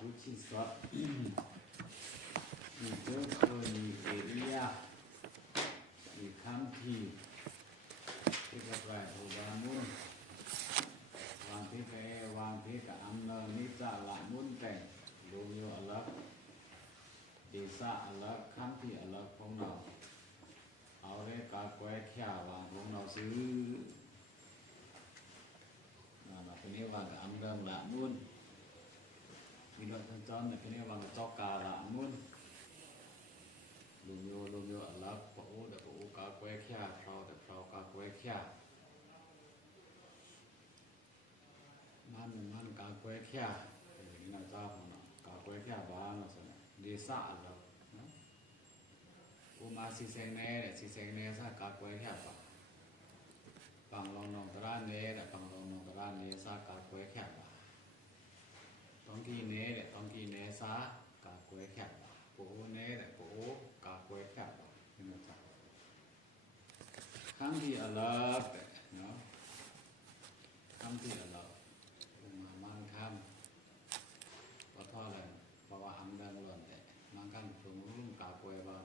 Gucci shot. Ni Joko ni Elia. Ni Kamti. Kita try Obamun. Wang Pika Wang Pika Amna Nita Lamun Teng. Romeo Alak. Desa Alak Kamti Alak Phong Nào. Áo đấy cá quế khea và Phong Nào xứ. Mà cái này vào cái âm đơn lạ muôn. Vì đoạn thân chân là cái này vào cái cho cà lạ muôn. Lùm vô ở lớp cổ để cổ cá quế khea, trao cá quế khea. Man cá quế khea. Thì nó cho cá quế khea và nó sẽ đi xạ rồi. Uma si sen ne sa cá quế khea vào. Bằng lòng nòng tara nế để bằng lòng nòng tara nế sa cá quế khea vào. Tông kỳ nế để tông kỳ nế sa cá quế khea vào. Cổ nế để cổ cá quế khea vào. Nên là sao? Khám thì ở lớp đấy. Khám thì ở lớp. Mà mang khám. Có thoa là bảo ấm đang luận đấy. Mang khám xuống lúc cá quế vào.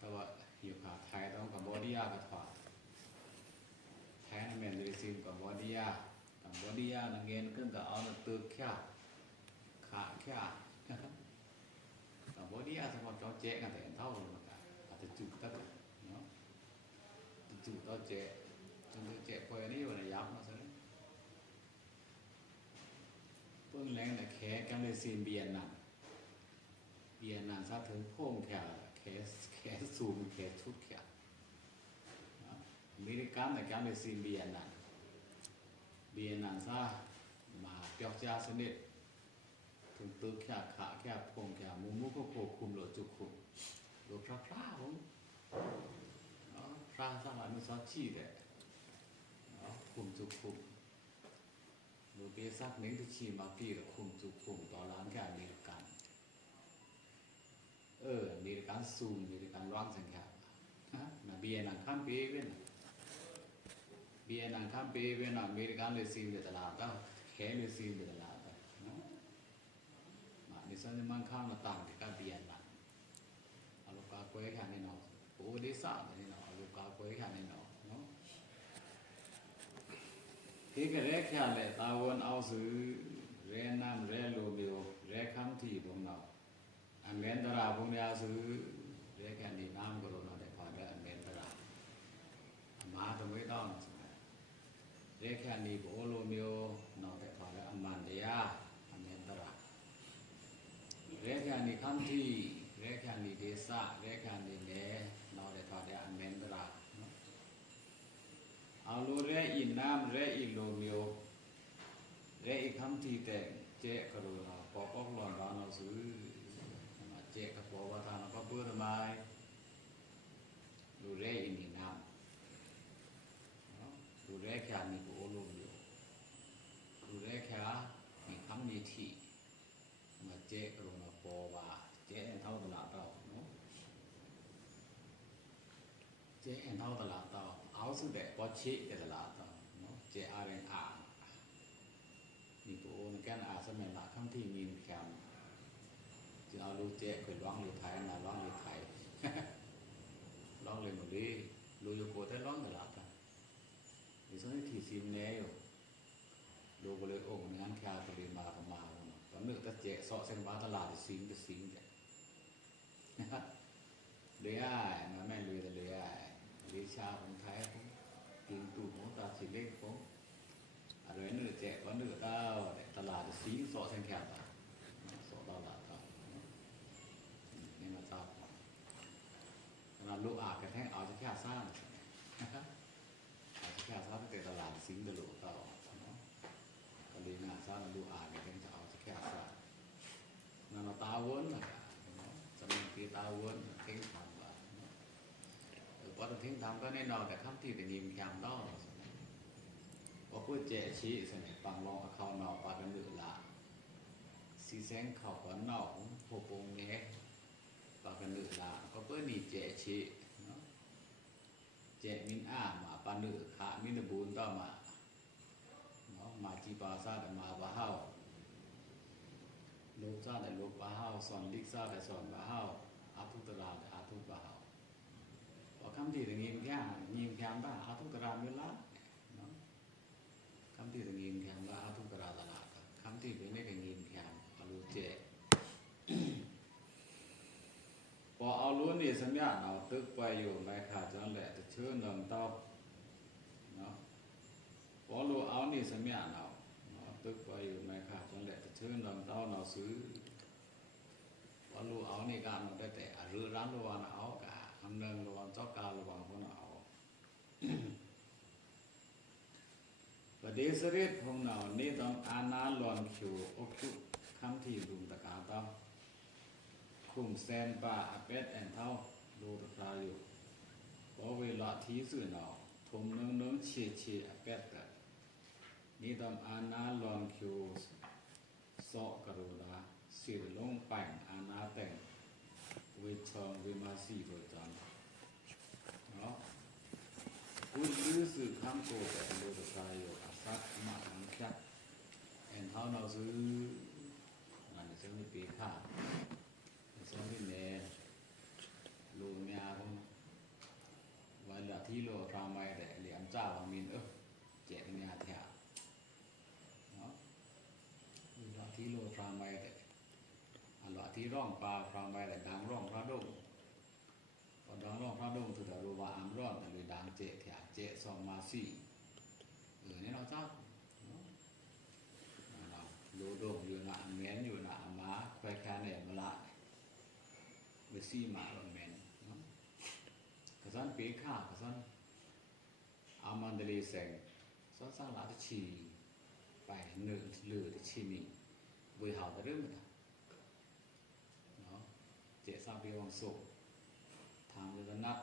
Tại vậy hiểu khá thái đó cả body á cả thoa. Thái là mình đi xin Cambodia là nghe nó cân cả áo nó tư khá khá Cambodia sẽ còn cho trẻ cả thể thao rồi mà cả thể chụp tất nó chụp to trẻ trong cái trẻ quay này là dám nó sẽ phương lên là cái này xin biển nặng sát thường phong khé zoom khé chút khé Mỹ cán là cái này xin biển nặng ra mà kéo cha sẽ nết thường tư khả phong khả mũ có khổ khum lộ chụp khum lộ phá không đó phá ra lại nó sao chi đấy đó khum chụp khum lộ bế sắc mấy thứ chi mà kia là khum chụp khum đó là cái Mỹ cán Mỹ cán zoom Mỹ cán loang thành khả là biển nặng khám bế bên biển nặng khám bế bên là Mỹ cán lấy xin để là ta khé lấy xin để là ta mà đi sang mang khám là tạm cái biển nặng ở lúc cá quế khả nên nó cố đi xả nên nó ở lúc cá quế khả nên nó cái rễ khả lại ta vẫn ao xứ rễ nam rễ lô biểu rễ khám thì vùng nào anh bên ta ra vùng nhà xứ rễ khả đi nam của nó để khỏi để anh bên ta ra mà tôi mới đo rễ khả đi bộ lô miêu nó để khỏi để anh bàn để anh bên ta ra rễ khả đi khám thì rễ khả đi đề xã rễ khả đi lễ nó để khỏi để anh bên ta ra áo lô rễ in nam rễ in lô miêu rễ in khám thì để chế cái đồ nào có lon đó nó xứ mà chế cái bộ vào thằng nó có bữa rồi mai lô rễ in nam lô rễ khả đi bộ lô miêu lô rễ khả đi khám đi thị mà chế cái đồ nào bỏ vào chế thâu từ lạ tàu chế thâu từ lạ tàu áo sức đẹp có chế từ lạ tàu chế ai bên thì bộ cái sẽ mình là không thì nhìn kèm chứ áo lưu chế phải loang lưu thái là loang lưu thái loang lên một đi lưu vô cổ tới loang từ lạ tàu thì sau thì xin nè lưu vào lấy ổn ngăn kha từ bên mà có nước ta chế sọ xem ba ta là thì xin vậy đấy ai nói mẹ lười là lười ai lý sao không thấy cũng tiền tù cũng ta chỉ lên cũng rồi nửa trẻ có nửa tao để ta là xí sọ xem kẹo ta sọ tao là tao nên là tao là lũ cái thanh áo cho kẹo xa áo cho kẹo xa thì ta là xí được lũ tao còn đi là sao là lũ cái thanh áo cho kẹo xa nó tao vốn là cho nên khi tao vốn thính thầm và có được thính thầm có nên nào để khám thì để nhìn kèm đó có quyết trẻ chỉ sẽ bằng lòng khâu nào và cái nữa là xí xén khâu có nào cũng phổ bông nhé và cái nữa là có quyết đi trẻ chỉ trẻ min mà ba nữ khá min là bốn đó mà nó mà chỉ bảo ra để mà vào hao สอนลิกซ่าแต่สอนบ่าเฮาอาทุตราอาทุบ่าเฮาพอคำที่ตะงิมแค่งิมแค่บ้าอาทุตราอยู่ละเนาะคำที่ตะงิมแค่บ้าอาทุตราตลาดคำที่เป็นได้ก็งิมแค่อรู้เจพอเอารู้นี่สัญญาเอาตึกไปอยู่ไม่ขาดจังแหละจะเชื่อนังเต้าเนาะพอรู้เอานี่สัญญาเอาตึกไปอยู่ไม่ขาดจังแหละจะเชื่อนังเต้าเราซื้อพอรู้เอานี่การมันได้แต่หรือร้านระวังเอากะคำนึงระวังเจ้าการระวังคนเอาประเดี๋ยวสริดพงเรานี่ต้องอานาลอนคิวอกชุคำที่ดุมตะการเต้าคุมแซนป่าเป็ดแอนเท่าดูตะคราอยู่พอเวลาที่สื่อเนาะทมเนื้อเชี่ยเชี่ยเป็ดแต่นี่ต้องอานาลอนคิวสอกกระโดดสิลลงแป่งอานาแต่งวิชองวิมาสีโดยจันเนาะคุณรู้สึกข้ามโกแต่ดูตะคราอยู่อาศักมาทางแคบแอนเท่าเราซื้องานจะไม่ปีค่าสอนที่เนลูเมียผมวันละที่โลรามายแต่เหลี่ยมเจ้าวังมินเจ็ดเมียแถวเนาะวันละที่โลรามายแต่อันละที่ร่องปลารามายแต่ดังร่องพระดงพอดังร่องพระดงถือแต่รูวาอัมร้อนแต่เลยดังเจ็ดแถวเจ็ดสองมาสี่นี่เราเจ้าเราโลดงอยู่นะเมียนอยู่นะม้าควายแค่เนี่ยมาละเวซี่มาลงเมนกระสันปีข้ากระสันอามันเดลีเซงซ้อนสร้างหลายชีไปหนึ่งหรือชีมีเวหาแต่เรื่องมันเนาะเจสามปีวังสุทางเรือนัด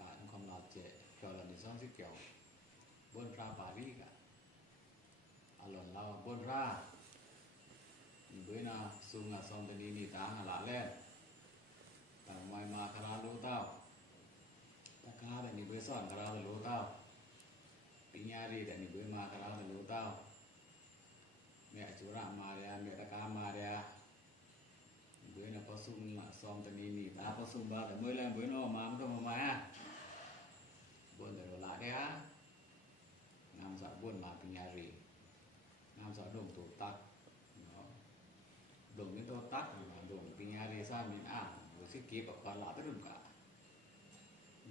การความหลาเจเกี่ยวกับในซ้อนที่เกี่ยวบนพระบาลีกะอารมณ์เราบนพระเบื่อนาสุงาซองตนีนี่ตาหลาแล่แต่ไม่มาคาราโลเต้าตะการแต่นี่เบื่อสอนคาราโลเต้าปิญญาดีแต่นี่เบื่อมาคาราโลเต้าเมื่อจุรามาเรียเมื่อตะการมาเรียเบื่อน่ะพอสุงซองตนีนี่ตาพอสุงบ้าแต่เมื่อแรงเบื่อโนมาไม่ต้องมาบนแต่โลละเดียนำสะบนมาปิญญาดีนำสะดงตัวตักดงนี้ตัวตักดงปิญญาดีสร้างมินอ่างสิเก็บกับความหลาดรุ่มกะ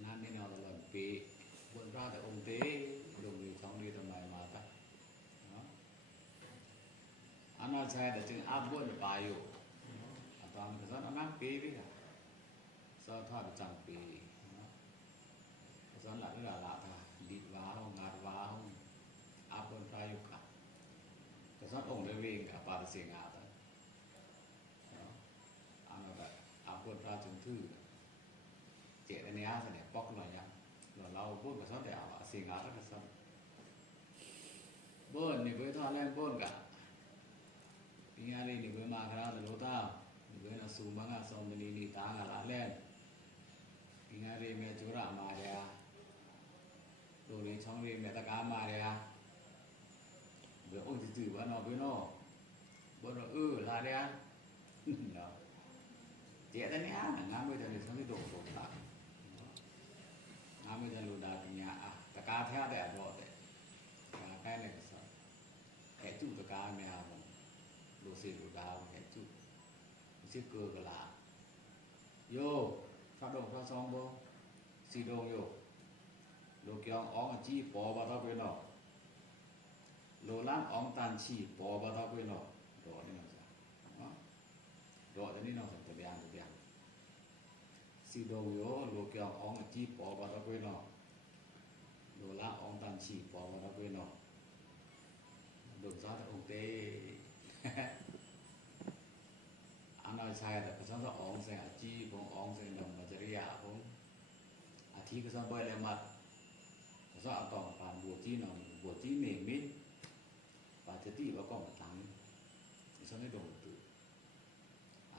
นั่นนี่เราตลอดปีบนราแต่องค์เต้ดงดีช่องดีทำไมมาตั้งอันนั้นใช่แต่จึงอาบวนไปอยู่ตอนนั้นก็อันนั้นปีพี่ค่ะสอนทอดประจำปีสอนหลักเรื่องหลักดีว้าวงานว้าวอาบวนไปอยู่ค่ะแต่สอนองค์เรื่องกับปาริเสียงอาตั้งอันนั้นแบบอาบวนพระจึงทื่อเจตนาเสน่ห์ปอกหน่อยยังเราพูดกับเขาเดี๋ยวเสียงอาแล้วก็ซ้ำบ้านนี่เพื่อทอดแรงบ้านกะปีงานนี่เพื่อมาคณะตะโลต้าเพื่อนาสูงบางอ่ะสองมันนี่ตางอ่ะละแรงปีงานนี่เมื่อจุระมาเดียโดนช่องเรียนเมื่อตะการมาเดียเพื่อองค์จืดๆว่านอเพื่อนอบ้านเราลาเดียเนาะเจตนาเนี่ยงานไม่ได้เลยทั้งที่โดดตางานไม่ได้รูดาปัญญาตะการแท้แต่ดอดแต่การแพ้เนี่ยก็สักแค่จุตะการไม่เอาดูสิรูดาแค่จุชื่อเกลือกละโยพระดงพระซองโบสีดงโยโลเกียงอ๋องจีปอบาตาเป็นหรอโลล้านอ๋องตันชีปอบาตาเป็นหรอดอนี่นะดอแต่นี่น้องสัตว์เลี้ยงตัวเดียวสีดงโยโลเกียงอ๋องจีปอบาตาเป็นหรอโลล้านอ๋องตันชีปอบาตาเป็นหรอดงซาตะองเต้อันนั้นใช่แต่ภาษาอ๋องเสียงจีผมอ๋องเสียงดำมาจริยาผมอาทิตย์ก็สบายเลยมัดภาษาต่างผ่านบัวจีนบัวจีเมฆมิดปาเจติว่าก็มาตั้งฉันได้โดนตื่น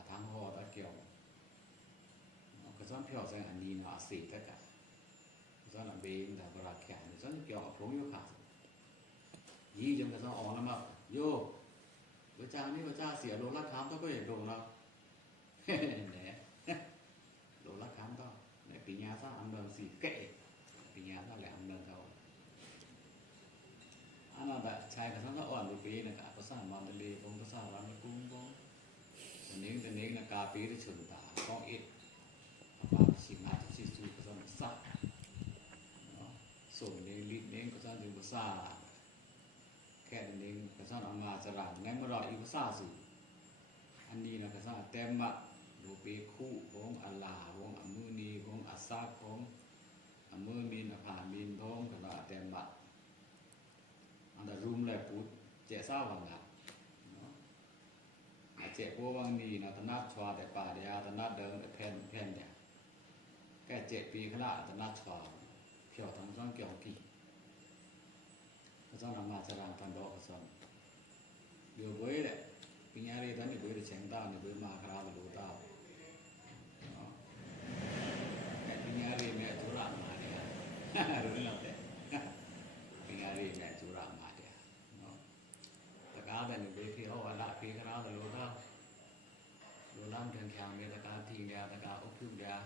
ทางหอตะเกียวก็ฉันเพียวเสียงอันนี้นะสีตะกะฉันอันเบงแต่เวลาแข่งฉันเกี่ยวกับพงโยขายี่จนก็ฉันอ๋องแล้วมาโยพระเจ้านี่พระเจ้าเสียโลละคำต้องก็เห็นโดนแล้ว nè đồ lá khám to nè bị nhà sao ăn đơn gì kệ bị nhà sao lại ăn đơn đâu anh là bạn trai cái nó ổn được vì là cả có sao mà mình đi không có sao lắm cũng có nên là cà phê để chuẩn tả có ít và chỉ mà chỉ sử dụng cái saoส่วนนี้ลิดนี้ก็จะถึงภาษาแค่นี้ก็จะนำมาจะรันงั้นมาเราอีกภาษาสิอันนี้นะก็จะเต็มอะดูปีคู่ของอัลลาของอัมมือนีของอัสซาของอัมมือมินอภามินของก็จะเต็มอะอันนั้นรุมเลยพูดเจ้าสาววังละเจ้าพวกวังนี้นะตนัดชวาแต่ป่าเดียตนัดเดิมแต่แผ่นเนี่ยแค่7 ปีขนาดตนัดชวาkiểu thằng con kiểu kỳ do làm mà sẽ làm toàn bộ của sầm điều với đấy cái nhà đây đến để với chém tao để với mà khá là đủ tao cái nhà đây mẹ chú làm mà đấy đúng không đấy cái nhà đây mẹ chú làm mà đấy tất cả đây để với khi họ lại khi khá là đủ tao đủ làm thường thường người ta cả thì người ta cả ốc thương ra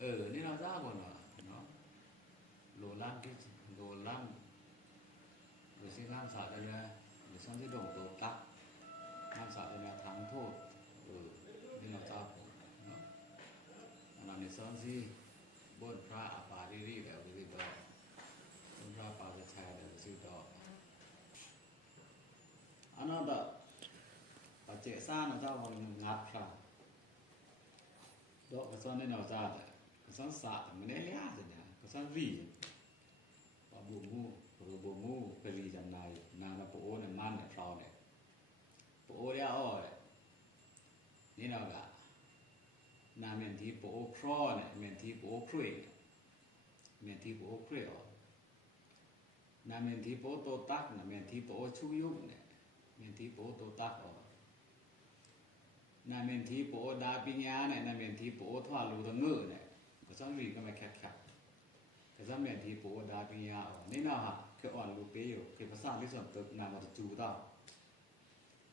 nên nó ra còn đồ lam cái đồ lam rồi xin lam sợ đây là rồi xong cái đồng đồ tắc lam sợ đây là thắng thua nên là sao làm để xong gì bôn ra à bà đi để cái đó bôn ra bà sẽ chạy để cái đó anh nói đó bà chạy xa nó sao còn ngạt ra đó cái xong nên nào ra đấy cái xong sợ mình lấy lẽ rồi nhỉ cái xong vì bùa mu cái gì chẳng này nàng là bộ này man này trò này bộ đeo ôiนี่เราก็นาเมนที่โปโครเนี่ยเมนที่โปครุยเมนที่โปครุยอ๋อนาเมนที่โปโตตักนาเมนที่โปชุยุเนี่ยเมนที่โปโตตักอ๋อนาเมนที่โปดาปิญญาเนี่ยนาเมนที่โปทวารูตะเงือเนี่ยก็ต้องรีก็ไม่แคบก็จะเมนที่โปดาปิญญาอ๋อนี่นะฮะคืออ่อนรูปเปียวคือภาษาที่ส่วนตึกนามาจูต่อ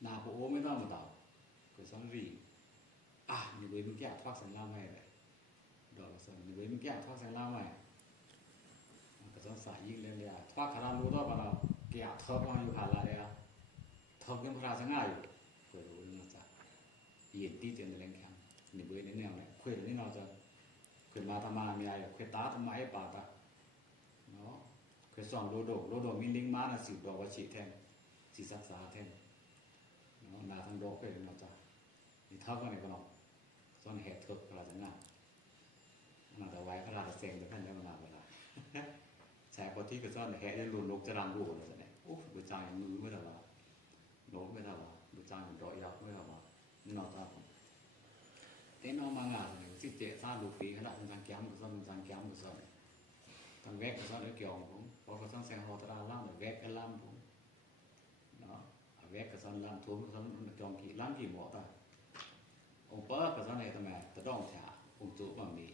นาโปไม่ต้องมาต่อก็ต้องรีnhư với những cái thoát sang lao này đấy đó là sao như với những cái thoát sang lao này cái trong sải yên lên là thoát khả năng lúa đó vào nào cái thợ bao nhiêu hạt là đấy thợ cái ra sang ngay rồi rồi nó sao yên tí tiền lên khang như với những nào này khuyên đến nào rồi khuyên mà tham mà mình ai khuyên tá tham máy bà ta nó khuyên sòng lô đồ mình lính má là xỉu đồ và chỉ thêm chỉ sắc giá thêm nó là thằng đồ khuyên nó sao thì thợ cái này có nào son hệ thực là thế nào màแต่ไว้ขนาดเซ็งจะขั้นได้มาเวลาใช้พอที่กระซ้อนแห่ได้ลุนลกจะรังดูเลยเนี่ยโอ้บุจางมือไม่ได้หรอโน้ไม่ได้หรอบุจางดอกยักษ์ไม่ได้หรอนี่เราทราบแต่น้องมางานเนี่ยที่เจ๊ซาลูปีขนาดจางแก้มกระซ้อนจางแก้มกระซ้อนทางแวกกระซ้อนได้เกี่ยวผมพอกระซ้อนแซงฮอตราล่างแวกกระล่ำผมเนาะแวกกระซ้อนล่ำทุ่มกระซ้อนจองกี่ล่ำกี่หมอตาông bớt cái này tao mày tao đong chả ông chủ bằng mì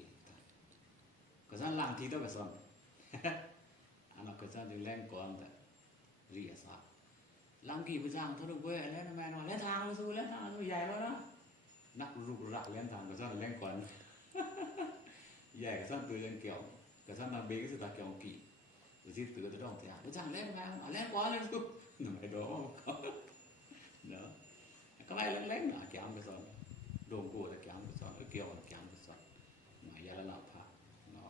cái sao làm thì tao phải xong anh nói cái sao đừng lên còn tại rỉa sao làm kỳ bây giờ thôi được quê lên mày nói lên thang rồi lên thang rồi dài đó nắp rục rạc lên thang cái sao lên còn dài cái sao từ lên kiểu cái sao làm bế cái sự ta kiểu kỳ rồi từ từ đong chả bây giờ lên mày nói lên quá lên xuống mày đó đó cái này lên là kéo cái sao đồn cổ là kéo cái sọt, cái kiểu là kéo cái sọt, mà giờ là lạp phá, nó,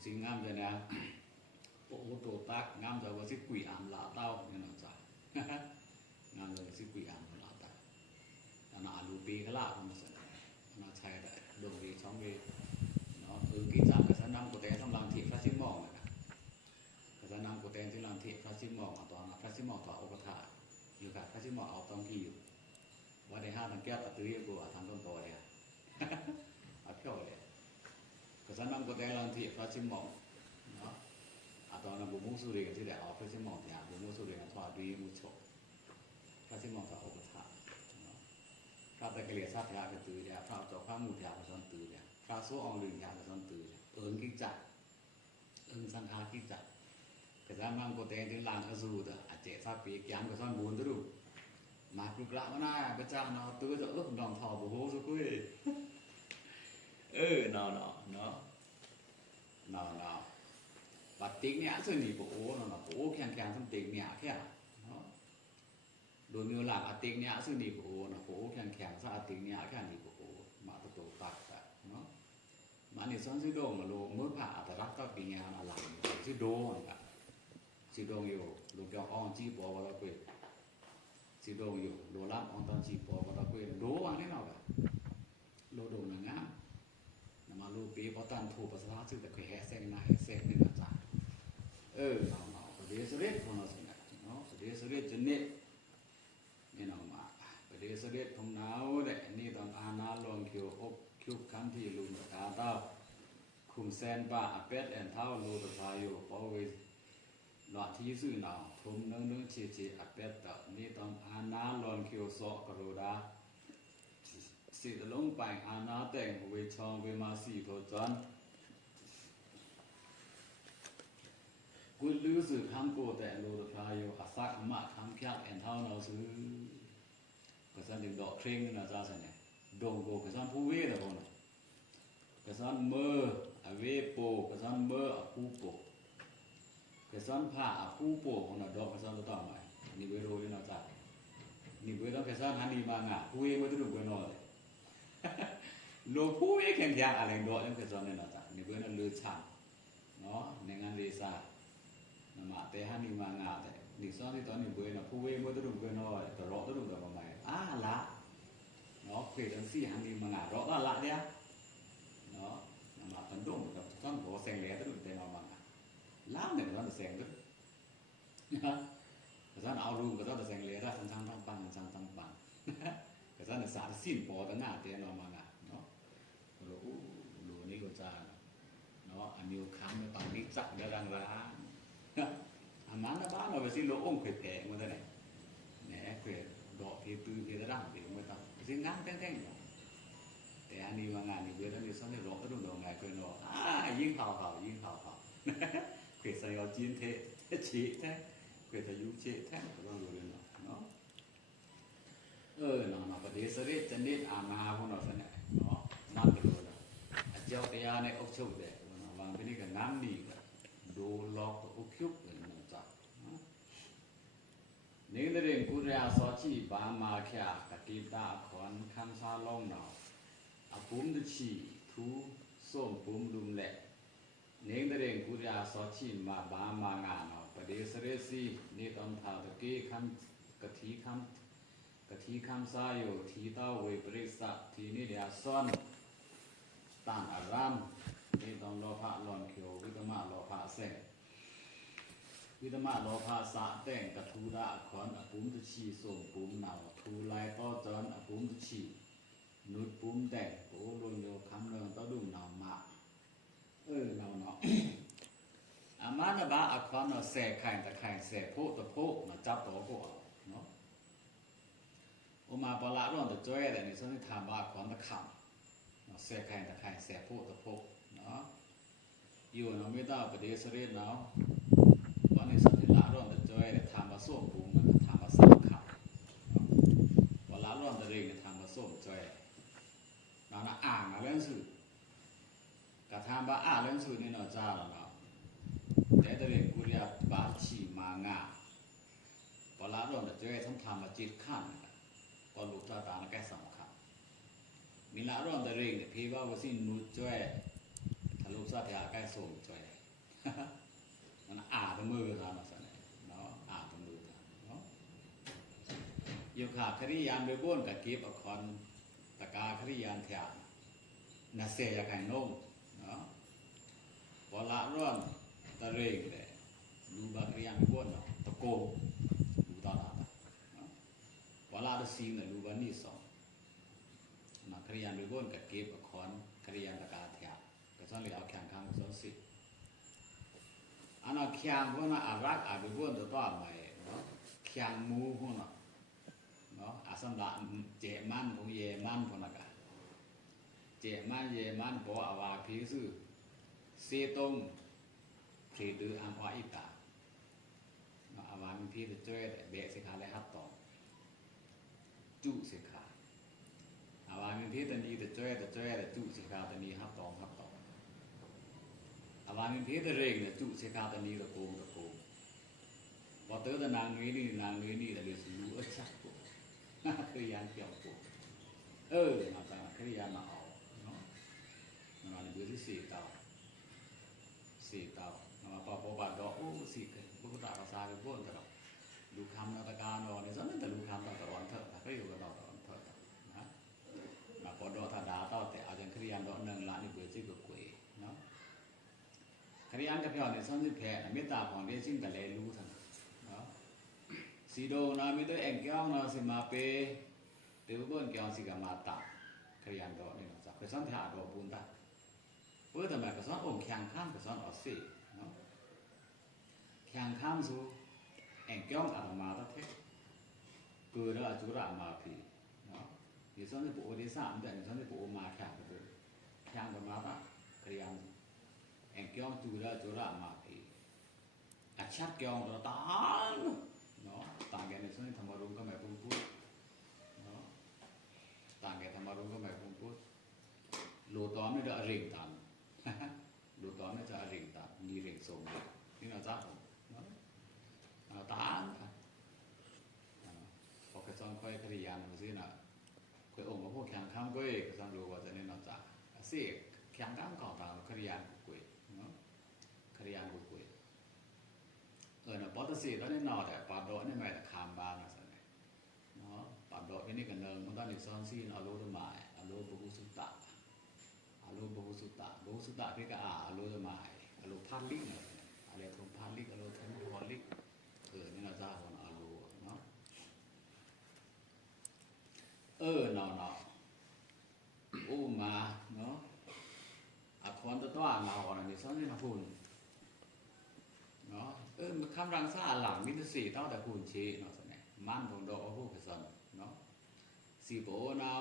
xin ngam cho nên, bộ đồ tác ngam cho có xin quỷ ám lạ tao nên làm sao, ngam cho xin quỷ ám lạ tao, nó alu pi cái lạ không sao, nó thay lại đồ gì xong về, nó cái dạng cái sản năm của tên trong làm thiệp phát sinh mỏng này, cái sản năm của tên trong làm thiệp phát sinh mỏng, toàn là phát sinh mỏng tỏa ô thả, nhiều cả phát sinh mỏng ở trong kỳว่าได้5 ทางแก้ตัดตื้อกูทางต้นโตเลยเพี้ยวเลยก็ฉันนั่งก็แต่ลังที่พระชิมองเนาะตอนนั้นบุมุสุริกันที่ได้ออกพระชิมองเนี่ยบุมุสุริกันทอดดีมุชกพระชิมองกับอุปถาพระตะเกียบซาถากระตือเนี่ยพระเจ้าพระมูถากระสันตือเนี่ยพระโซองลืมถากระสันตือกิจจัดสังฆากิจจัดก็ฉันนั่งก็แต่ถึงลานอสูรอาเจซาปีแกมก็สันบุญตุมาปลุก กละมาหน้าประจานเนาะตื้อจะดองทอบุโหสุกุ้ยเนาะบัดติ๊กเนี่ยซึ่งนี่บุโหเนาะบุโหแข็งๆทั้งติ๊กเนี่ยแค่เนาะโดยมีหลักอติ๊กเนี่ยซึ่งนี่บุโหเนาะบุโหแข็งๆซะอติ๊กเนี่ยแค่นี่บุโหมาตัวปัดเนาะมันนี่ซ้อนซิโดงมาโลมือผ่าแต่รักก็ปีงานอะไรซิโดงอ่ะซิโดงอยู่ลูกเจ้าอ้องจีบว่าเราคุยซิโดงอยู่โลลับอ้องตอนจีบว่าเราคุยโดอันนี้เนาะโลโดนงามนมาลูปีพอตันถูกภาษาซึ่งแต่เคยแห่แซงหน้าแห่แซงนี่นะจ๊ะเนาะประเดี๋ยวสุดของเราสินะเนาะประเดี๋ยวสุดจะเนี่ยนี่เนาะมาประเดี๋ยวสุดของหนาวเด็นี่ตอนอาณาลงคิวอบคิวคันที่ลุงตาเต้าคุมแซนป้าเป็ดแอนเท้าลูตะพายุพอเวหลอดที่ซื่อหนาวทุ่มนึงเฉียเป็ดต่อนี่ตอนอาณาลงคิวโซกระโดดาสิลงไปอาณาแต่งเวชองเวมาสีโทจันกุลลือสื่อคำโกแต่โลดพายุอาศักมาคำแคบแอนเท่าเราซื้อกระสันถึงดอกเคร่งนะจ้าสันเนี่ยดงโกกระสันผู้เวทอะคนกระสันเมื่ออเวโปกระสันเมื่อผู้โปกระสันผ้าผู้โปคนน่ะดอกกระสันตัวต่อมานี่เวโรยนะจ้านี่เวต้องกระสันฮันนี่มางะผู้เวไม่ต้องดูเวนอเลยโลผู้เวแข่งยากอะไรดอกยังกระสันเนี่ยนะจ้านี่เวนั่นเลือดช่างเนาะในงานเรซ่านะมาแต่ฮันนี่มางะแต่นี่ซ้อนที่ตอนนี้เวน่ะผู้เวไม่ต้องดูเวนอเลยแต่รอต้องดูแต่ประมาณละเนาะเพื่อนสี่ฮันนี่มางะรอละเดียเนาะมาตันดุ้งกับซ้อนหัวแสงเหลือต้องดูแต่นอนมางะล้างเนี่ยมันจะแสงด้วยนะกระสันเอารูมกระสันจะแสงเหลือได้ทั้งปังกระสันจะสาดสิ้นปอแต่หน้าเตียนนอนมางะเนาะรูนี่ก็จะเนาะอันนี้ค้างในตอนนี้จักได้ดังร้านอันนั้นนะบ้านเราไปซื้อโลองเผ็ดแผงมาได้ไหนเนี่ยเผ็ดดอกเผ็ดตื้อเผ็ดร่างเผ็ดมาตั้งซื้องานแท่งๆอยู่แต่อันนี้ว่างานนี้เยอะแล้วนี่ซ้อนในรถก็ดูดองไงเพื่อนเรายิ่งเผาเผ็ดใส่เอาจีนเทชี้แท้เผ็ดอายุเชี้แท้ก็ต้องดูเลยเนาะเนาะประเดี๋ยวเสด็จจะเน้นอาณาพวกเราเนี่ยเนาะนั่นก็ดูนะเจ้าพญาในอกชุบเด็กบางทีนี่ก็น้ำนี่ก็ดูล็อกอกชุบเลยนะจ๊ะนี่เรื่องกุริยาสอชีบามาแค่กติดาขอนคันซาลงหนาวอาปุ่มดุชีทูส้มปุ่มลุมแหละนี่เรื่องกุริยาสอชีมาบามางานเนาะประเดี๋ยวเสด็จสินี่ตอนท้าตะกี้คำกะทิคำสายอยู่ทีเต้าเวปริสัตทีนี่เดียซ้อนต่างอารามนี่ต้องรอพระลอนเขียววิตมารอพระแสงวิตมารอพระสะแต่งกระทูระขอนอปุ้มตุชีส่งปุ้มหนาวทูลายต้อจอนอปุ้มตุชีนุดปุ้มแต่งโอ้ลงโยคำเริงต้อดุ่มหนาวมาเราเนาะอามานะบ้าอควานเนาะแสกไข่ตะไข่แสกโพตะโพมาจับตัวก็เนาะมาปลาร้อนแต่จ้อยแต่ในส่วนที่ทำบาความตะขำเสียไข่ตะไคร้เสียผู้ตะพกเนาะอยู่เนาะไม่ต้องประเดี๋ยวเสด็จเนาะวันในส่วนที่ละร้อนแต่จ้อยแต่ทำมาส้มปูมันทำมาสามขำปลาร้อนแต่เร่งทำมาส้มจ้อยเราน่ะอ่างเรื่องสื่อกระทำบาเรื่องสื่อนี่เนาะจ้าเนาะแต่ตะเร่งกุริยาบาชีมางาปลาร้อนแต่จ้อยต้องทำมาจิตขั้นก็ลูกตาตาแก่สำคัญมีละร้อนแต่เร่งแต่พี่ว่าสิ่งนู้ช่วยถ้าลูกตาตาแก่ส่งช่วยมันตัวมือทำมาสั่นเนาะตัวมือทำเนาะอยู่ขาคริยานไปบ้วนกับกีบอคอนตะกาคริยานแถบนาเสียไข่นมเนาะพอละร้อนแต่เร่งเลยดูบาคริยานไปบ้วนเนาะตะโกดูตาตาเวลาเราซีนเนี่ยรู้ว่านี่สองมาคริยานไปบ้วนกับเก็บกับคอนคริยานตะกาเทียก็ต้องเรียกเอาแข่งขันกับสองสิอันนั้นแข่งพวกนั้นอารักอาไปบ้วนตัวต่อไปเนาะแข่งมูพวกนั้นเนาะสำหรับเจมันพวกเยมันพวกนั้นกันเจมันเยมันบอกว่าพิสูจเสตงผีดื้ออันว่าอีกาอาวามีพิสูจน์ช่วยเบสสิขาเลยฮัตต่อ จุสิขาอาว่ามีเพศตนีแต่จ้อยแต่จุสิขาตนีฮับตองอาว่ามีเพศเร่งเนี่ยจุสิขาตนีตะโกงพอเตอตนางนี้นี่แต่เรียกรู้ชักปุ๊บคือยานเกี่ยวปุ๊บมาตาคือยานมาเอาเนาะมาในเบื้องที่สี่เตามาพอบาดดอกสี่เกิดบุกตาภาษาเป็นพวกแต่เราดูคำนาตการนอนในส่วนนั้นแต่ดูคำตะวันเถอะก็อยู่กับเราตะวันเถอะนะมาพอดอกธาดาเต้าแต่อาจจะคือยานดอกหนึ่งละในเบื้องที่กุยเนาะคือยานกับเราในส่วนที่แผ่เมตตาของเรียกจิ้งแต่เลยรู้ทันสีโดนาไม่ได้เอ็งแก้วนาสิมาเปเดี๋ยวเบิ้ลแก้วสิกามาตักขยันดอกนี่นะจ๊ะกระสันที่อาดอกบุญตาเพื่อทำไมกระสันองค์แข่งข้ามกระสันออสซี่เนาะแข่งข้ามสู่เอ็งแก้วอาดมาตักเทเกิดแล้วจุระมาพีเนาะดิฉันจะปลูกดิฉันแต่ดิฉันจะปลูกมาแข่งกันแข่งกันมาตักขยันเอ็งแก้วจุระมาพีอัจฉริยะเราตานเนาะต่างกันในส่วนที่ธรรมรุงก็หมายพูดเนาะต่างกันธรรมรุงก็หมายพูดโลตอนนี่จะเร่งตันโลตอนนี่จะเร่งตันมีเร่งส่งนี่เราจับเนาะตานพอกระซ้อนค่อยขยันมาสินะค่อยองค์มาพวกแข่งข้ามก็เอกระซ้อนรู้ว่าจะนี่เราจับสิแข่งข้ามก่อนต่างขยันกุยเนาะขยันกุยนะพอตัดสินแล้วนี่นอแต่ปาดดอกนี่ไม่แต่คามบ้านนะสิเนาะปาดดอกนี่กันเนิงมันต้องมีซ้อนซีนอารมณ์ธรรมะอารมณ์บุหุสุตตะพี่ก็อารมณ์ธรรมะอารมณ์พันลิกเนี่ยอะไรทงพันลิกอารมณ์ทงพอลิกนี่เราจะของอารมณ์เนาะเนาะมาเนาะคอนตัวเราเนี่ยมีซ้อนซีนหุ่นเนาะมันคำรังซ่าหลังมิตรสีเท่าแต่คุณชีเนาะสิเนี่ยมันของดอกผู้กระสันเนาะสีโปนาว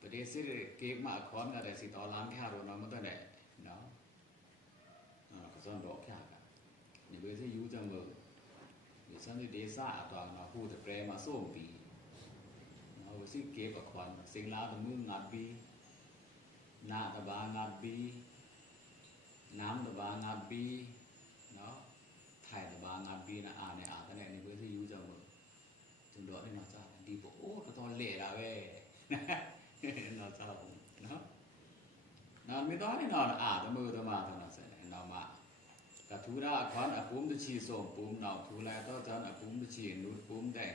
ประเดี๋ยวสิเก็บมาคอนกันแต่สีต่อล้างแค่โดนน้ำมันตัวไหนเนาะกระสันดอกแค่กันในเวทียูจังเลยหรือสันติเดซ่าตัวเราพูดแต่แปรมาส้มปีเราสิเก็บมาคอนสิงลาตะมึงงัดบีนาตะบางัดบีน้ำตะบางัดบีเนาะไทยตะบางานบีนะเนี่ยตอนนี้ในเวทียูจังเลยจนดอกนี่น่าจะดีปุ๊บก็ตอนเละละเว้ยน่าจะเนาะนั่นไม่ต้องนี่นอนตะมือตะมาตะนั้นเสร็จนอนมากระทูระควันปุ่มตะชีส่งปุ่มเนาทูแลต่อจันปุ่มตะชีนุดปุ่มแดง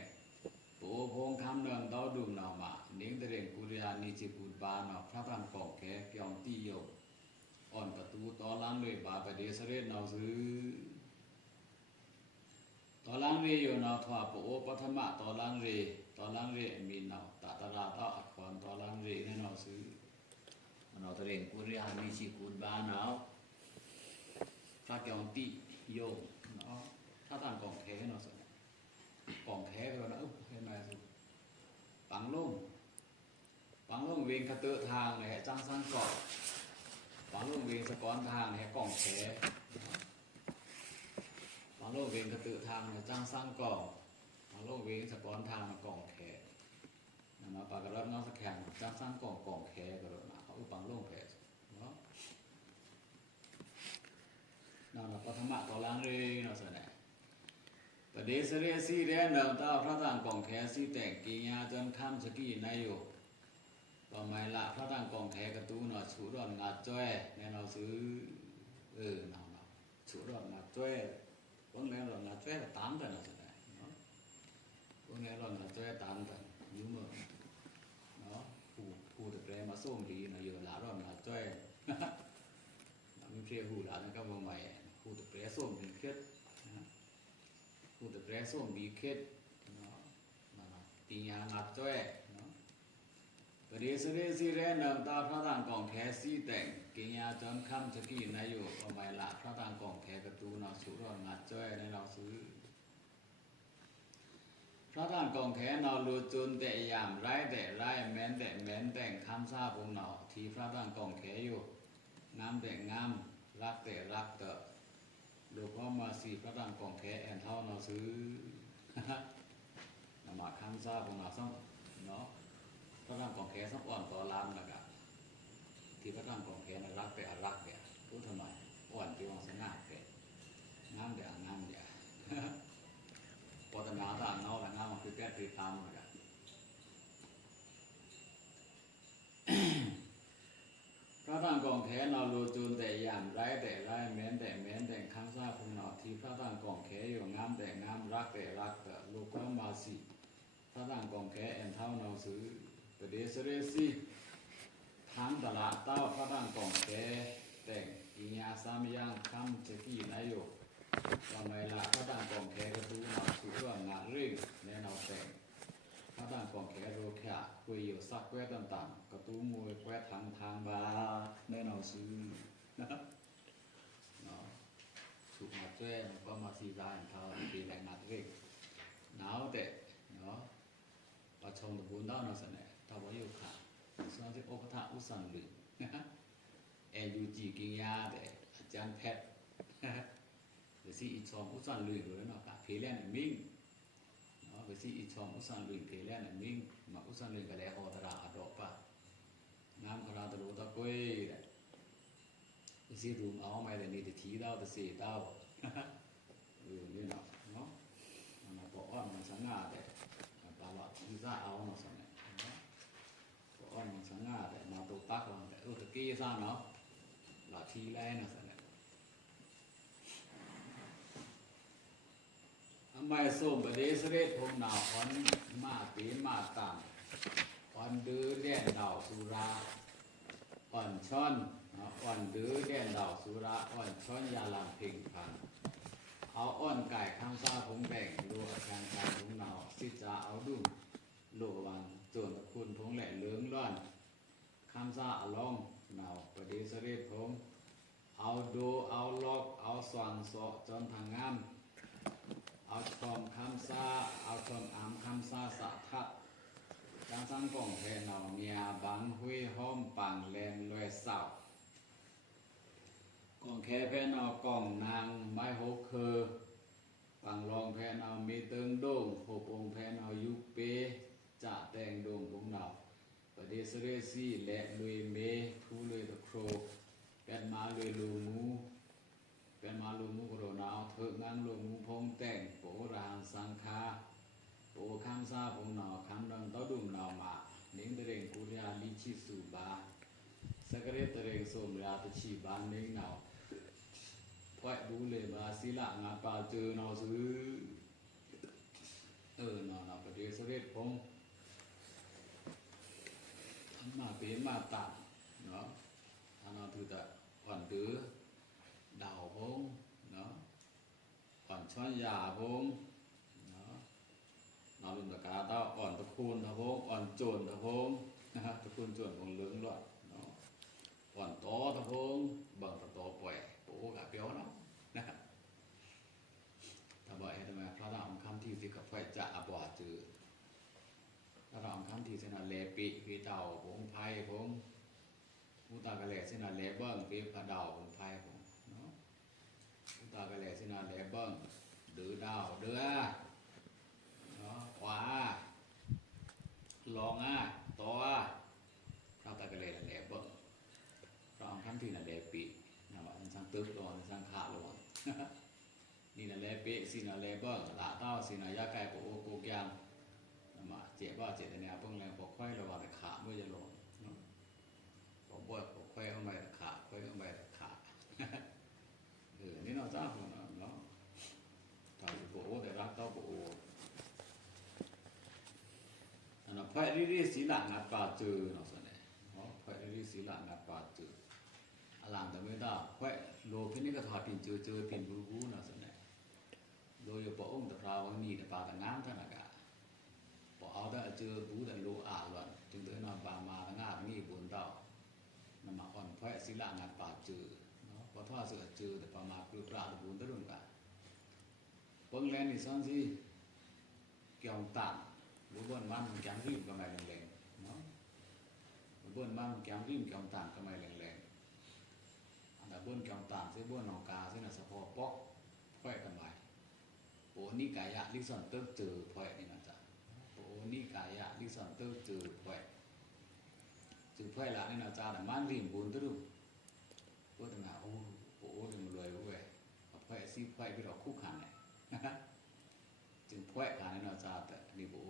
โป้พงคำเนืองต่อดุมนอนมาเนียงตะเร่งกุริยานิจิปุตบานเนาพระพรำกอกแก่เกี่ยงตีโยอ่อนประตูตอล้างเลยบาไปเดสเรนเอาซื้อตอล้างเรยอยู่นาวทว่าปูปัทมะตอล้างเรมีนาวตาตราตาอักขรตอล้างเรให้นาวซื้อนาวตะเร่งกุริยานิจิปุตบานเนาพระเกี่ยงตีโยเนาะถ้าต่างกองแขเนาะกองแขก็นะเห็นไหมสิปังลุ่งเวียงกระเตอะทางเลยจ้างสร้างเกาะปังลุ่งเวียงสะก้อนทางเลยกองแขปังลุ่งเวียงกระเตอะทางเลยจ้างสร้างเกาะปังลุ่งเวียงสะก้อนทางมากองแขมาปากกระรับน้องสะแข่งจ้างสร้างกองแขก็เลยนะเขาปังลุ่งแขเนาะนั่นเราปฐมะต่อล้างเรยเนาะสิเนี่ยประเดี๋ยวเสียสีเรียนเดิมต้าพระต่างกองแขสีแต่งกิญาจนข้ามสกีนายอยู่ต่อมาละพระต่างกองแขกระตูเนาะฉุดอนงัดจ้อยเนี่ยเราซื้อเนาะฉุดอนงัดจ้อยพวกนี้เรางัดจ้อยตามกันเนาะสิเนี่ยเนาะพวกนี้เรางัดจ้อยตามกันยุ่งเหมือนเนาะผู้ตะเกรมาส้มดีเนาะเยอะหลาเรางัดจ้อยมีเพียหูหลานก็มาใหม่ผู้ตะเกรส้มเป็นเคล็ดผู้ตะเกรส้มมีเคล็ดเนาะตียางัดจ้อยเนาะประเดี๋ยวสิเรนเดิมตาพระต่างกองแขสีแต่งกิญาจนค่ำสกีนายอยู่ก็ใหม่ละพระต่างกองแขกระตูเนาะฉุดอนงัดจ้อยในเราซื้อพระต่างกองแขเนาะรูจุนแต่ยามไร้แต่ไร้แม้นแต่งคำซาพงเนาะที่พระต่างกองแขอยู่งามแต่งามรักแต่รักเตอะหลวงพ่อมาสีพระดังกองแขแอนเท่าเราซื้อนำมาข้ามซาของเราซ่อง เนาะพระร่างกองแขสักอ่อนต่อล้านแล้วก็ที่พระร่างกองแขนรักแต่รักเนี่ยรู้ทำไมอ่อนที่วังสง่าแต่งามเดี๋ยวงามเดี๋ยวปตนาต่างเนาะแต่งามมันคือแก้ตีตามเหมือนกันพระร่างกองแขนเราโลจูนแต่อย่างไรแต่ไรแม้แต่คำซาคุณเนาะที่พระร่างกองแขอยู่งามแต่งามรักแต่รักแต่ลูกของมาสิพระร่างกองแขแอนเท่าเนาซื้อประเดสเรซีทางตลาดเต้าพระร่างกองแขแต่งอิญาสามย่างคำเจกี้นายโยทำไมละพระร่างกองแขก็ดูเนาสุเรื่องงานเร่งแน่นอนแต่งพระร่างกองแขโรแค่คุยอยู่ซักแวดต่างๆกระตุ้มวยแวดทางบาแน่นอนซื้อนะครับเนาะสุกมาแจ้งก็มาซีร้ายเขาปีแรงงานเร่งหนาวแต่เนาะประชงตะบุญด้านนั้นเนี่ยถ้าว่าอยู่ขาส่วนที่โอปถาอุสันหรือยูจีกิงยาแต่อาจารย์แพทย์เดี๋ยวสิอีชอมอุสันหรือหรือเนาะค่ะเพลแลนมิ่งเนาะเดี๋ยวสิอีชอมอุสันหรือเพลแลนมิ่งมาอุสันหรือก็แล้วอตระอดอกปะน้ำคราตะลุตะกุ้ยเดี๋ยวสิรูมเอาไม่แต่นี่แต่ทีเต้าแต่เสียเต้านี่เนาะมันพออ้อนมันสังงาแต่ตลอดที่จะเอาเนาะสมัยพออ้อนมันสังงาแต่มาตุตักเราแต่ตะกี้ซะเนาะหลอดทีแรกเนาะสมัยทำไมส้มประเดสเรศพงหนาวอ่อนมาปีมาต่ำอ่อนดื้อแดนดาวสุราอ่อนช้อนอ่อนดื้อแดนดาวสุราอ่อนช้อนยาลามเพ่งพันเอาอ้อนไก่ข้างซาผงแบ่งดูอาการการผงหนาวสิจะเอาดุ่มโลวันโจนคุณผงแหล่เหลืองร้อนข้ามซาเอาล่องหนาวประเดสเรศพงเอาดูเอาลอกเอาสว่างโสจนทางงามเอาชอมคำซาเอาชอมอามคำซาสะทัดจังสังกองแทนเอาเมียบังหุยห้อมปังแลนลอยเสากองแค่แพนเอากองนางไม้หกคือปังรองแพนเอามีเติงโด่งโผปงแพนเอายุเปจะแตงโด่งบุงเหนาประเดสเรซีและลุยเมทูลุยตะโครเป็นมาลุยลูมูเป็นมาลูมูกโรนาเอาเถิดงานลูมูพงแต่งโปรางสังคาโปข้ามซาพงหนอคำดังต้อดุมหนอมาเน้นเตรงกุริยาลิชิสุบาสกเรตเตรงสมราตชีบานเน้นหนอพอยดูเลยบาศิละงาปาเจอหนอซื้อหนอประเดี๋ยวเสด็จพงมาเป็นมาตัดเนาะอันนั้นคือแต่อ่อนตื้อดาวพงเนาะอ่อนช้อนยาพงเนาะนอนลุนตะกาเต้าอ่อนตะคูนตะพงอ่อนโจนตะพงนะฮะตะคูนโจนของเหลืองด้วยเนาะอ่อนตอตะพงบังตะตอปล่อยโป๊กะเปียวเนาะนะถ้าบอกทำไมพระรามคำที่สิกับไฟจะอบวาจือพระรามคำที่เสนาเลปิพีเต่าพงไพ่พงอุตากะเลเสนาเลเบิ้งปีพระดาวพงไพ่พงเนาะอุตากะเลเสนาเลเบิ้งดื้อดาวเดือเนาะขวาลองตัวพระตากะเลเลเบิ้งพระรามคำที่นาเลปินะว่ามันสร้างตึกลงสร้างขาลงนี่นาเลปิสินาเลเบิ้งละเต้าสินายาไก่ปโกกยังมาเจ็บว่าเจ็บเนี่ยเพิ่งแรงปกไข่ระหว่างตะขาเมื่อจะลงปกบ่อยปกไข่เข้าไปตะขาไข่เข้าไปตะขานี่เราจ้าของเราเนาะถ้าจะปกแต่รักเต้าปกอันนั้นไผ่ริสีหลังงัดปลาจือเนาะส่วนนี้ไผ่ริสีหลังงัดปลาจืออลังแต่ไม่ได้ไผ่โลพินิกถอดปิ่นเจอปิ่นบูเนาะส่วนนี้โดยปกองแต่เราวันนี้แต่ปลาแต่งามท่านอากาศพอเอาได้เจอบูแต่โลอาหล่นจึงเดินนอนปลามาทั้งงานนี่บุญเต่านำมาอ่อนไผ่ศิลางัดปลาจือเนาะพอท่อเสือจือแต่ปลามาคือปลาบุญตะลุนกันเพิ่งแลนี่ซ้อนสิเกี่ยวตันหรือบ้านมันแกงริมก็ไม่แรงๆเนาะบ้านมันแกงริมแกงตันก็ไม่แรงๆอันดับบ้านแกงตันเส้นบ้านนองกาเส้นน่ะสะพอปอกไผ่กันไปโอ้นี่กายะลิสันเติร์เจอไผ่นี่นะจ๊ะโอ้นี่กายะลิ ที่สอนตัวจืดไว้จืดไว้ละนี่เราจ้าแต่มันริมบุญตัวดูพูดถึงอ่ะโอ้โหถึงรวยเว้ยไว้ซีไว้ไปเราคู่ขันเนี่ยจึงไว้กันนี่เราจ้าแต่นี่โอ้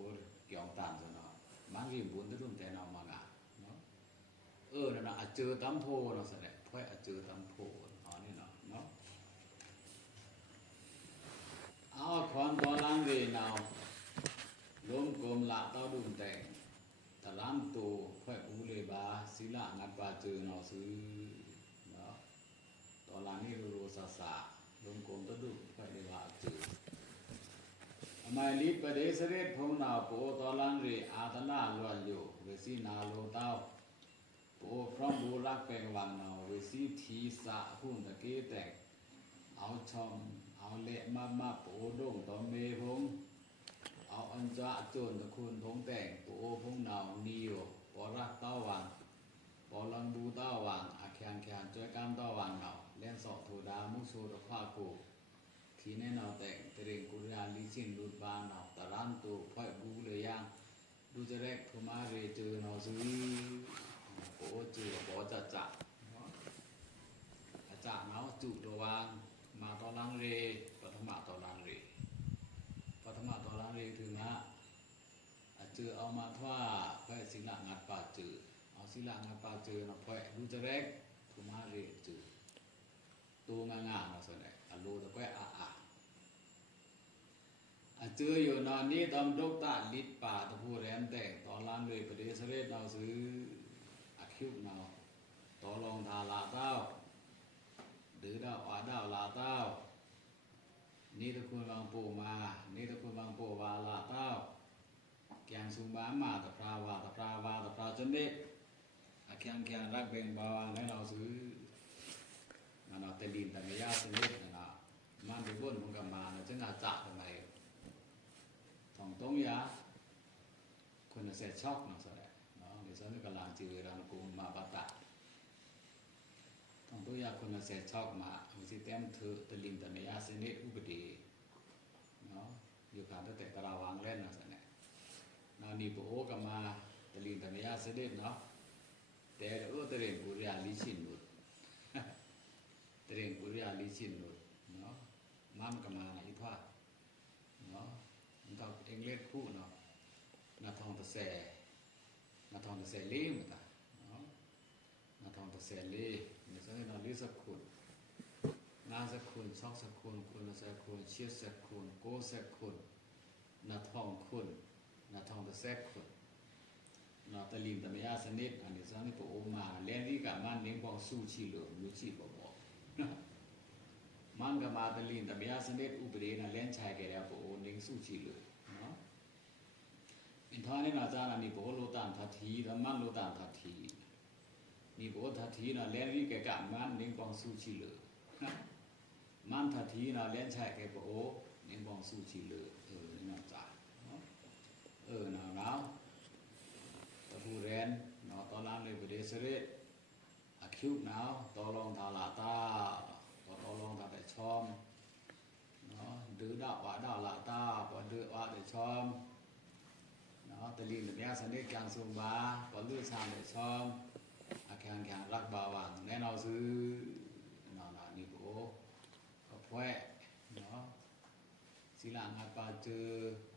เกี่ยวตามซะเนาะมันริมบุญตัวดูแต่เรามางะเนาะนั่นน่ะเจอตำโพเนาะแสดงไว้เจอตำโพอ๋อนี่เนาะเอาคอนตอนล้างเรนเอาล้มกลมละเต้าดุมแต่งตะล้ำตูค่อยอูเลยบาศิละงัดบาเจอเนาซื้อเนาะตอนล้างนี่รูซาซาล้มกลมเต้าดุมค่อยเลยบาเจอทำไมลิปประเดสเรศพงนาโปตอนล้างเรอาตนาลวนอยู่เวสีนาโลเต้าโปพร้อมบูรักแปลงวังเนาเวสีทีสะหุ่นตะเกียแต่งเอาช่องเอาเละมาโปดงตอมเมพงเอาอันจะโจนตะคุณพงแต่งโปพงนาวนิโยปอรักเต้าวังปอลังบูเต้าวังอาแคนจอยการเต้าวังเนาเล่นสอบโทดามุโซตะภาโกทีแน่นาวแต่งเตรงกุริยาลิชินรูดบานเนาตะร้านตูพ่อยบูเลยยังดูจะแรกทุมาเรเจอเนาซื้อโปเจอปอจะอาจารย์เนาจุระวังมาตอลังเรปฐมตอลังเรปฐมตอลังเรถึงฮะเจอเอามาทว่าพ่อยศิลางัดป่าเจอเอาศิลางัดป่าเจอเนาะพ่อยดูจะแรกทุมาเรเจอตัวงาเนาะส่วนใหญ่อโลตะก้อยเจออยู่นอนนี้ตอนดกตาลิดป่าตะพูแรมแต่งตอนล้างเลยประเดี๋ยวเสด็จเราซื้ออาคิวเนาต่อรองทาลาเต้าหรือดาวดาวลาเต้านี่ตะคุณบางปูมานี่ตะคุณบางปูวาลาเต้าแกงซุงบ้ามาตะพราวาตะพราจนเด็กแกงรักเบ่งบางให้เราซื้อมันเอาแต่ดินแต่ไม่ยากสนิทนะมันไปบ้วนมันกับมาจึงอาจจะทำไมทองต้งยาคนจะเสร็จช็อกนะสุดเลยเนาะเดี๋ยวฉันก็ลานจือรันกูมาปะตะทองต้งยาคนจะเสร็จช็อกมาวิสิเต็มเธอตะลิงแต่ไม่ยากสนิทอุปดีเนาะอยู่การตั้งแต่กระวางเล่นนะสุดเลยนานี่โป๊กับมาตะลิงแต่ไม่ยากสนิทเนาะแต่ตะเรียนบุรีลิชินบุตรตะเรียนบุรีลิชินบุตรเนาะมั่มกับมาอีกว่าเนาะมันก็เองเล็กคู่เนาะนาทองตะแสเล่เหมือนกันเนาะนาทองตะแสเล่เนี่ยใช่นาลิสักคุณนาสักคุณซอกสักคุณคุณละสักคุณเชียสักคุณโกสักคุณนาทองคุณนาทองตะแสคุณนาตะลิมตะเมียสนิทอันนี้ซะนี่ปโอมาเล่นที่กับมันเลี้ยงความสู้ชีเหลือรู้ชีบ่บอกมันกับมาตะลินตะเมียสนิทอุปเดนะเล่นชายแก่แล้วปโอเลี้ยงสู้ชีเหลือเนาะอินทานี่นาจานะนี่ปโอโลตานทัตถีแล้วมันโลตานทัตถีนี่ปโอทัตถีนะเล่นที่แก่กับมันเลี้ยงความสู้ชีเหลือมันทัตถีนะเล่นชายแก่ปโอเลี้ยงความสู้ชีเหลือนี่นาจาเนาะหนาวผู้เรียนเนาะตอนนั้นเลยประเดี๋ยวเสด็จอาคิวหนาวตอรองทาลาตาตอรองทาแต่ชอมเนาะดื้อดาวดาวลาตาพอดื้อว่าแต่ชอมเนาะตะลิงตะเมียสนิทกลางซุงบาพอลื้อชามแต่ชอมแข่งรักบาวังแน่นอนซื้อเนาะนี่โบก็แพ้เนาะศิลางาปาเจอ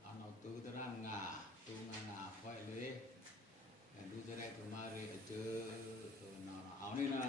เอาเนาะตื้อตะร่างงาตู้งาแพ้เลยดูจะได้ตัวมาเรียเจอเอานี่นะ